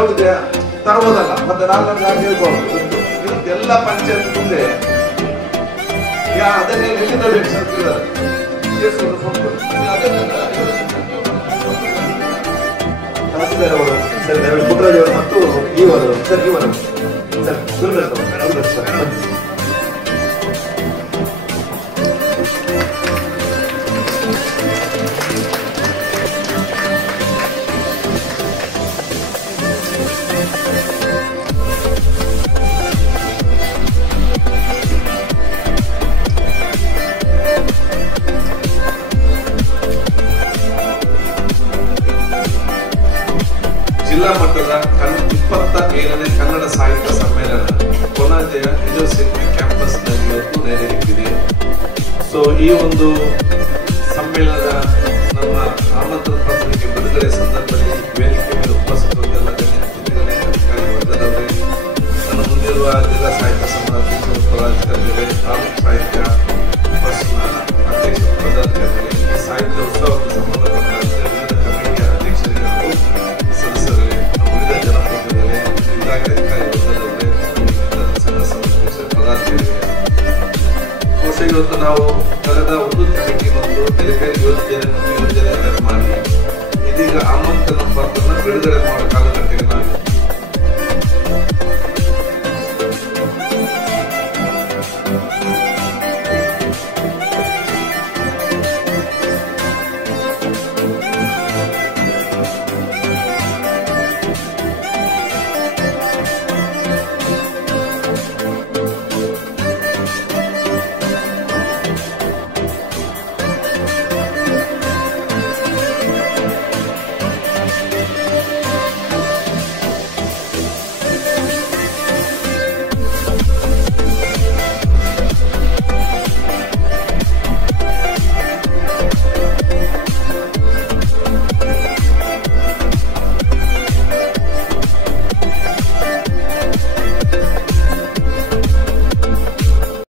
Doubt ಇದೆ ತರಬಹುದಲ್ಲ, ಮತ್ತೆ ನಾನು ಹೇಳ್ಬೋದು ಎಲ್ಲ ಪಂಚಾಯತ್ ಮುಂದೆ ಅದನ್ನೇ ಎಲ್ಲಿಂದ ಬೇಕು ಸರ್ ಕೇಳಿದ್ದಾರೆ ತಹಸೀಲ್ದಾರ್ ಅವರು ಸರ್ ಪುಟ್ಟರಾಜ್ ಅವರು ಮತ್ತು ಇವರು ಸರ್ ಸರ್ ಗುರುದರ್ಶ್ ಸರ್ ಜಿಲ್ಲಾ ಮಟ್ಟದ 27ನೇ ಕನ್ನಡ ಸಾಹಿತ್ಯ ಸಮ್ಮೇಳನ ಕೊನಾಜೆಯ ಯುನಿವರ್ಸಿಟಿ ಕ್ಯಾಂಪಸ್ ನಲ್ಲಿ ಇವತ್ತು ನಡೆಯಲಿದೆ. ಸೊ ಈ ಒಂದು ಸಮ್ಮೇಳನದ ನಮ್ಮ ಆಮಂತ್ರಣ ಪತ್ರಿಕೆ ಬಿಡುಗಡೆ ಸಂದರ್ಭದಲ್ಲಿ ವೇದಿಕೆ ಮೇಲೆ ಉಪಸ್ಥಿತರಿದ್ದ ಅಧಿಕಾರಿ ವರ್ಗದವರಿಗೆ, ನನ್ನ ಮುಂದಿರುವ ಜಿಲ್ಲಾ ಸಾಹಿತ್ಯ ಸಮಾಜದ ಪದಾಧಿಕಾರಿಗಳೇ, ತಾಲೂಕು ಸಾಹಿತ್ಯ ಟ್ರಸ್ಟ್ನ ಅಧ್ಯಕ್ಷ ಪದಾಧಿಕಾರಿಗಳೇ, ಸಾಹಿತ್ಯ ಉತ್ಸವಕ್ಕೆ ಸಂಬಂಧಪಟ್ಟಂತೆ ವಿವಿಧ ಕಮಿಟಿಯ ಅಧ್ಯಕ್ಷರಿಗೆ, ಸದಸ್ಯರಿಗೆ, ಉಳಿದ ಜನಪ್ರತಿನಿಧಿಗಳೇ, ಇಲಾಖೆ ಅಧಿಕಾರಿ ವರ್ಗದವರೇ, ಸಂಘ ಸಂಸ್ಥೆ ಪದಾಧಿಕಾರಿಗಳೇ, ಇವತ್ತು ನಾವು ಕಳೆದ ಒಂದು ಕಮಿಟಿ ಮತ್ತು ಬೇರೆ ಬೇರೆ ಯೋಜನೆಗಳನ್ನು ಮಾಡಿ ಇದೀಗ ಆಮಂತ್ರಣ ಪತ್ರವನ್ನು ಬಿಡುಗಡೆ